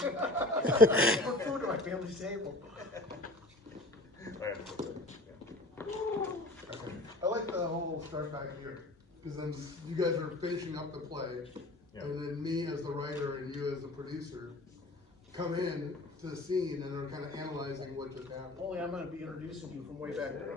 Put food at my family's table. I like the whole start back here, because then you guys are finishing up the play, and then me as the writer and you as the producer come in to the scene and are kind of analyzing what just happened. Only I'm gonna be introducing you from way back there.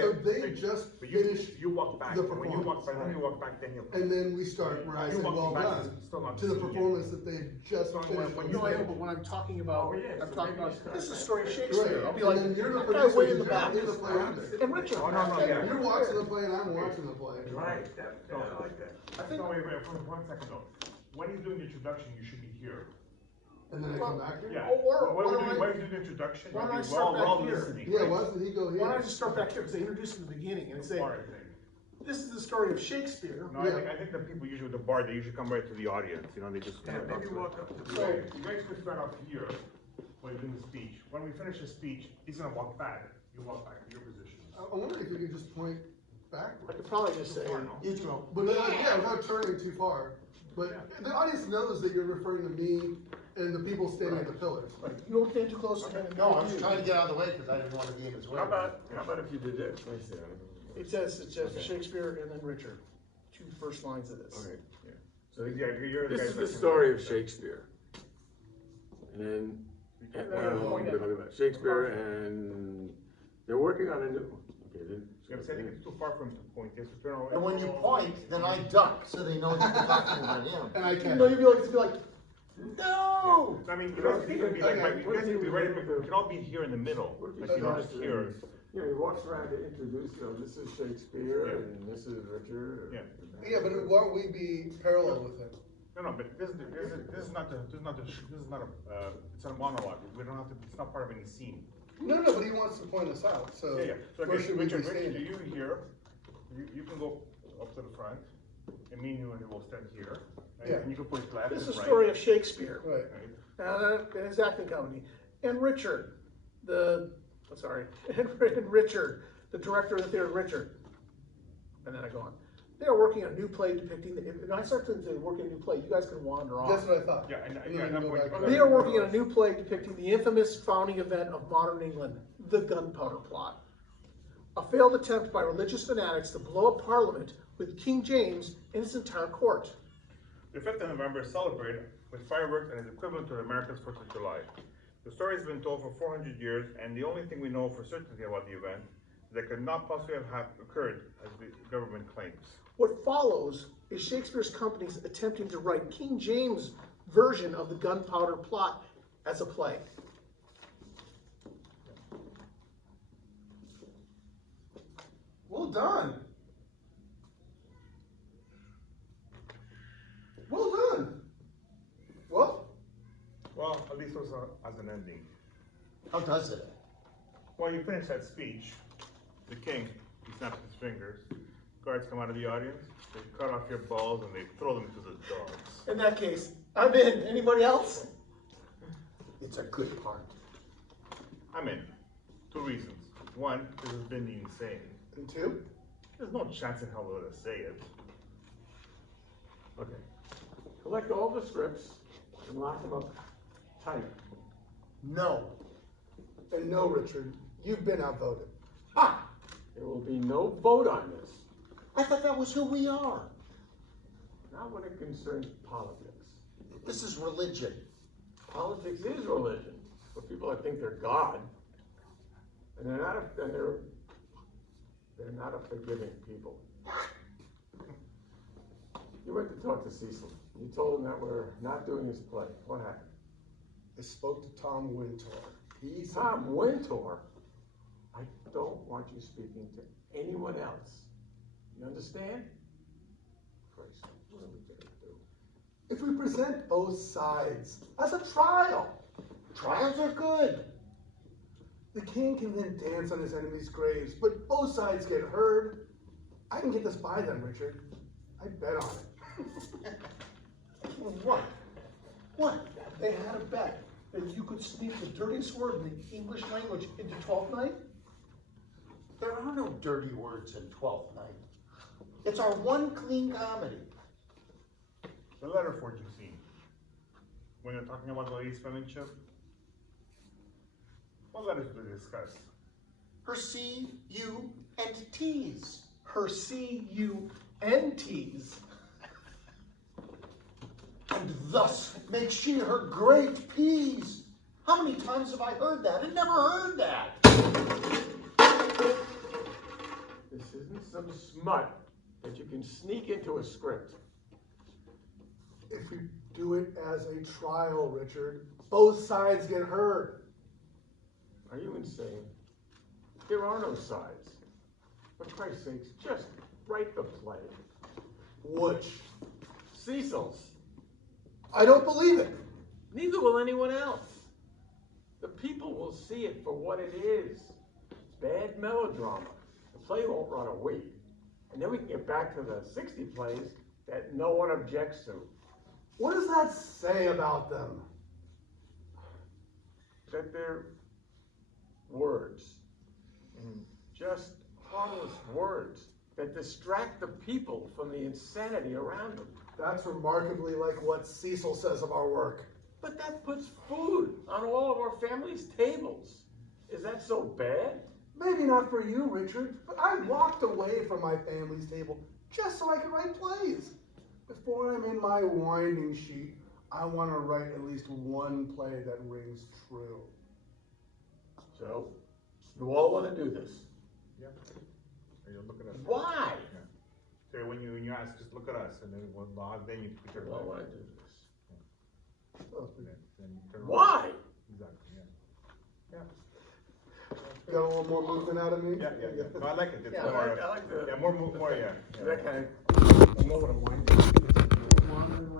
So they just finished you walk back. the When you walk performance. back, when you walk back, then you. And then we start where I You said, walk well back, done, it's still not to the seen yet. performance that they just So finished. when on No, I know, stage. but when I'm talking about, Oh, yeah, I'm so talking maybe about, start this is the there. story of Shakespeare. Right. I'll be like, And then you're the that guy way producer, in the back. you're the play under. And Richard. Oh, no, yeah. You're watching the play and I'm watching the play. Right, I like that. I think- No, wait, for 1 second though. When he's doing the introduction, you should be here. And then I come back here? Yeah. Or- When why we don't do- I- when you do the introduction, why don't I we're start all, back all here? listening. Yeah, why doesn't he go here? Why don't I just start back here, because they introduced in the beginning and say, Bard thing. this is the story of Shakespeare. No, I think that people usually with the bar, they usually come right to the audience, you know, they just. Yeah, maybe walk up to the. So, you guys could start off here, while you're doing the speech. When we finish the speech, he's gonna walk back, you walk back to your position. I wonder if you could just point I backwards. could probably just say, You throw. But yeah, without turning too far. But the audience knows that you're referring to me and the people standing at the pillars. like, you don't stand too close. and- No, I was trying to get out of the way because I didn't want to be in his way. How about if you did this? Let me see. It says Shakespeare and then Richard, two first lines of this. Okay, yeah. So Yeah, you're the this guy is the that's- story of Shakespeare. And then, And then we're talking about Shakespeare and they're working on a new, okay, then. I was gonna say, I think it's too far for him to point, he has to turn around. And when you point, then I duck so they know that you're talking about him. And I You can't. know, you'd be like, No! I mean, you guys can be like, Okay. you guys can be right, you can all be here in the middle, like, you know, just here. You know, he walks around to introduce, you know, this is Shakespeare Yeah. and this is Richard. Yeah. Yeah, but why don't we be parallel with him? No, but this is not a, it's a monologue, we don't have to, it's not part of any scene. No, but he wants to point us out, so Yeah. So, where okay, should we be Richard, standing? you here, you can go up to the front, and me and you will stand here, right? Yeah. And you can point left and this right. is the story of Shakespeare. Right. Right? And his acting company. And Richard, and Richard, the director of the theater, Richard. And then I go on. They are working on a new play depicting, and I start to work on a new play, you guys can wander off. That's what I thought. Yeah, and then yeah, we at that go point- back. They are working on a new play depicting the infamous founding event of modern England, the Gunpowder Plot. A failed attempt by religious fanatics to blow up Parliament with King James and his entire court. The 5th of November is celebrated with fireworks and is equivalent to the America's 4th of July. The story has been told for 400 years, and the only thing we know for certainty about the event is that it could not possibly have occurred as the government claims. What follows is Shakespeare's companies attempting to write King James' version of the Gunpowder Plot as a play. Well done. Well done. Well, Well, at least it was as an ending. How does it? Well, you finish that speech, the king, he snaps his fingers, guards come out of the audience, they cut off your balls and they throw them to the dogs. In that case, I'm in. Anybody else? It's a good part. I'm in. 2 reasons. One, this has been insane. and two. There's no chance in hell we'll let us say it. Okay. Collect all the scripts and lock them up tight. No. And no, Richard, you've been outvoted. Ah! There will be no vote on this, I thought that was who we are. not when it concerns politics. This is religion. Politics is religion, for people that think they're God, and they're not a forgiving people. You went to talk to Cecil. You told him that we're not doing this play. What happened? I spoke to Tom Wintour. He's Tom Wintour. I don't want you speaking to anyone else. You understand? Christ, what are we gonna do? If we present both sides as a trial, Trials are good. the king can then dance on his enemies' graves, but both sides get heard. I can get this by them, Richard. I bet on it. What? What? They had a bet that you could sneak the dirtiest word in the English language into Twelfth Night. There are no dirty words in Twelfth Night. It's our one clean comedy. The letter forging scene. when you're talking about the lady's penmanship? What letters do they discuss? Her C, U, and T's. Her C-U-N-T's. And thus makes she her great P's. How many times have I heard that and never heard that? This isn't some smut that you can sneak into a script. If you do it as a trial, Richard, both sides get heard. Are you insane? There are no sides. For Christ's sakes, just write the play. Which? Cecil's. I don't believe it. Neither will anyone else. The people will see it for what it is. Bad melodrama. The play won't run a week. And then we can get back to the 60 plays that no one objects to. What does that say about them? That they're words. Just harmless words that distract the people from the insanity around them. That's remarkably like what Cecil says of our work. But that puts food on all of our families' tables. Is that so bad? Maybe not for you, Richard, but I walked away from my family's table just so I could write plays. Before I'm in my winding sheet, I want to write at least one play that rings true. So, you all want to do this. Yeah. You look at us. Why? So when you ask, just look at us, and then then you put your You all want to do this. Then you turn around. Why? Exactly. Yeah. Got a little more movement out of me? Yeah. No, I like it. It's Yeah, more. I like the. Yeah, more. Yeah. That kind of. I know what I'm winding.